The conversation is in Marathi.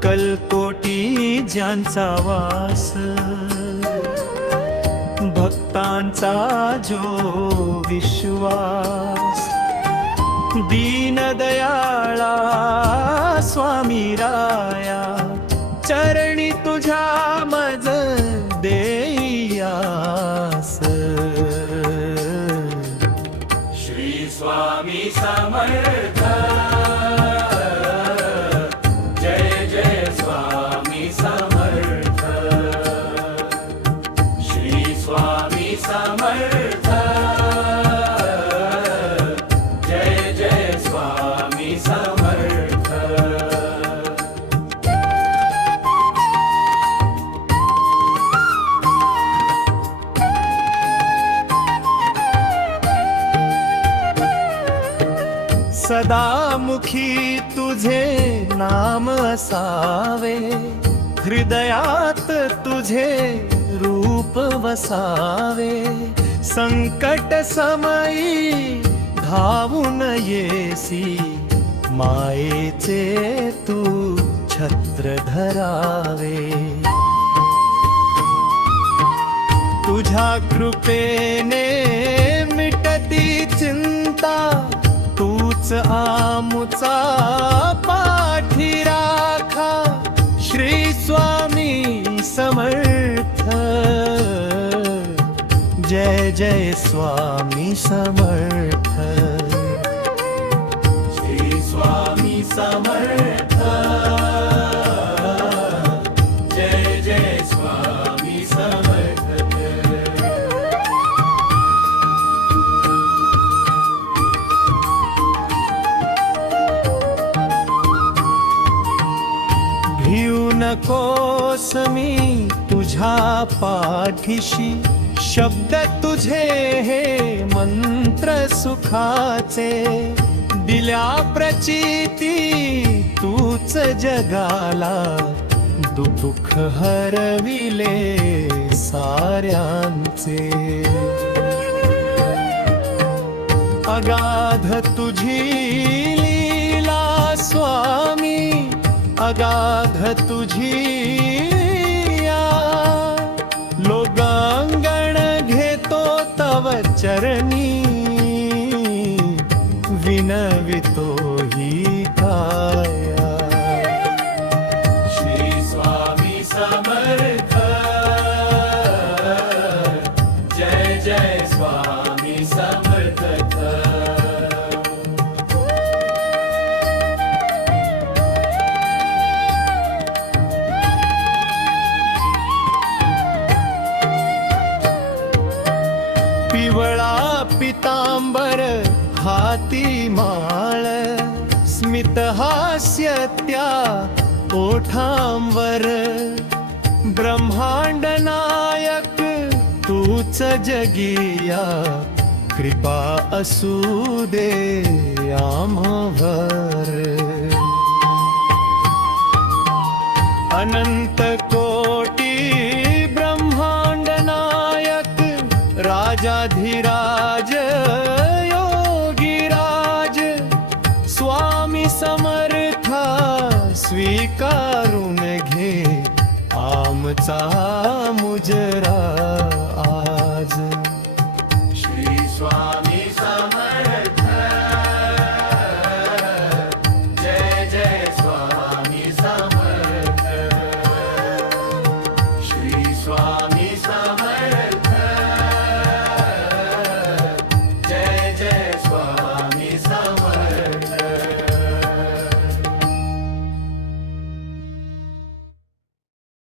अक्कलकोटी ज्यांचा वास, भक्तांचा जो विश्वास, दीनदयाळा स्वामी राया, चरणी तुझ्या मज देयास. श्री स्वामी समर्थ, जय जय स्वामी समर्थ. श्री स्वामी समर्थ, जय जय स्वामी समर्थ. सदामुखी तुझे नाम असावे, हृदयात तुझे रूप वसावे. संकट समयी धावून येसी, मायेचे तू छत्र धरावे. तुझ्या कृपेने मिटती चिंता, तूच आमुचा पाठी राखा. श्री स्वामी समर्थ, जय जय स्वामी समर्थ. श्री स्वामी समर्थ, जय जय स्वामी समर्थ. भिऊ नकोस मी तुझ्या पाठीशी, शब्द तुझे हे मंत्र सुखाचे. दिल्या प्रचिती तूच जगाला, दुःख हरविले साऱ्यांचे. अगाध तुझी लीला स्वामी, अगाध तुझी या. लोकांगण घेतो तव चरणी, विनवितो ही काया. श्री स्वामी समर्थ, जय जय स्वामी समर्थ. पिवळा पितांबर हाती माळ, स्मित हास्य त्या ओठांवर. ब्रह्मांड नायक तूच जगिया, कृपा असू दे आम्हावर. अनंत कोटी ब्रह्मांड नायक, राजाधिराज योगीराज. स्वामी समर्था स्वीकारून घे, आमचा मुजरा आज. श्री स्वामी समर्थ, जय जय स्वामी समर्थ. श्री स्वामी